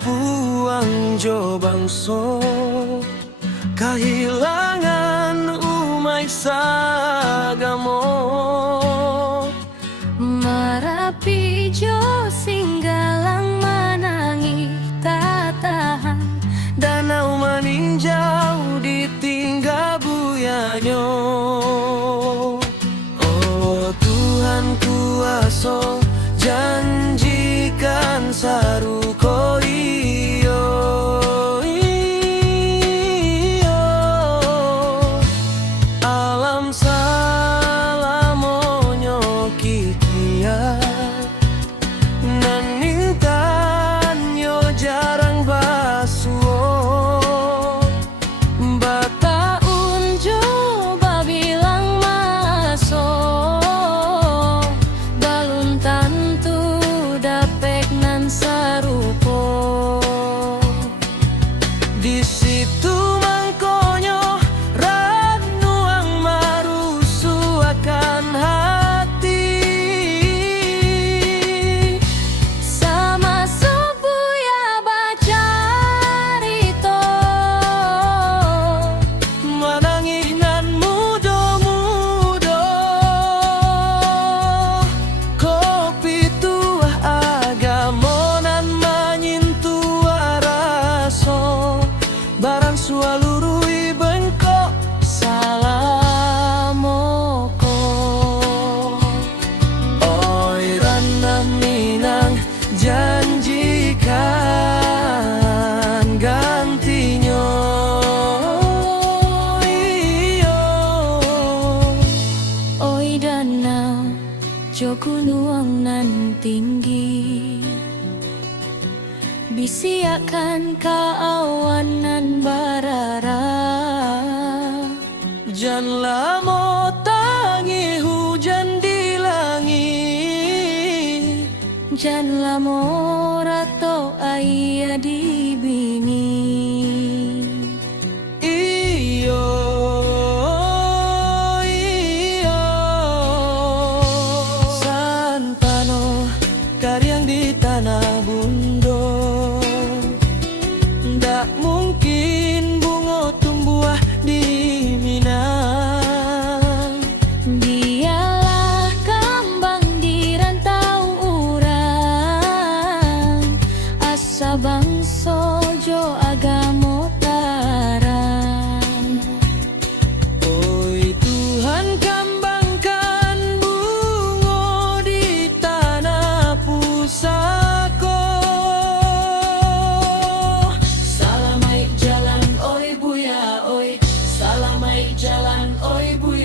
puang jo bangso kahilangan umay sagamo. Marapi jo singgalang manangi tatahan, Danau maninjau ditinggal buyanyo. Oh Tuhan kuaso, janjikan saruko iyo. Alam salamonyo kikia nanintan yo jarang basuo. bataun jo babilang masuk, balun tantu dapek nan sarupo. Di situ mangkonyo ragnuang marusu akan hati. Sama subuya bacarito, Manangih nan mudo-mudo. Kopi tuah agamo nan manyintua raso. Barang sualurui bengkok salamoko. Oi ranah Minang, janjikan gantinya. Iyo. oi danau jo gunung nan tinggi, bisiakan kaawan nan barara. Janganlah mau tangi hujan di langit. Jan lamora to aya di bini. Iyo, iyo. Sanpano karyang di tanah bundo. Ndak mungkin bunga tumbuh di Minang. Dialah kambang di rantau urang, asa bangso jo agamo tarang. Oi Tuhan kambangkan bunga di tanah pusako. Salamai jalan oi buya oi, salamai jalan oi buya.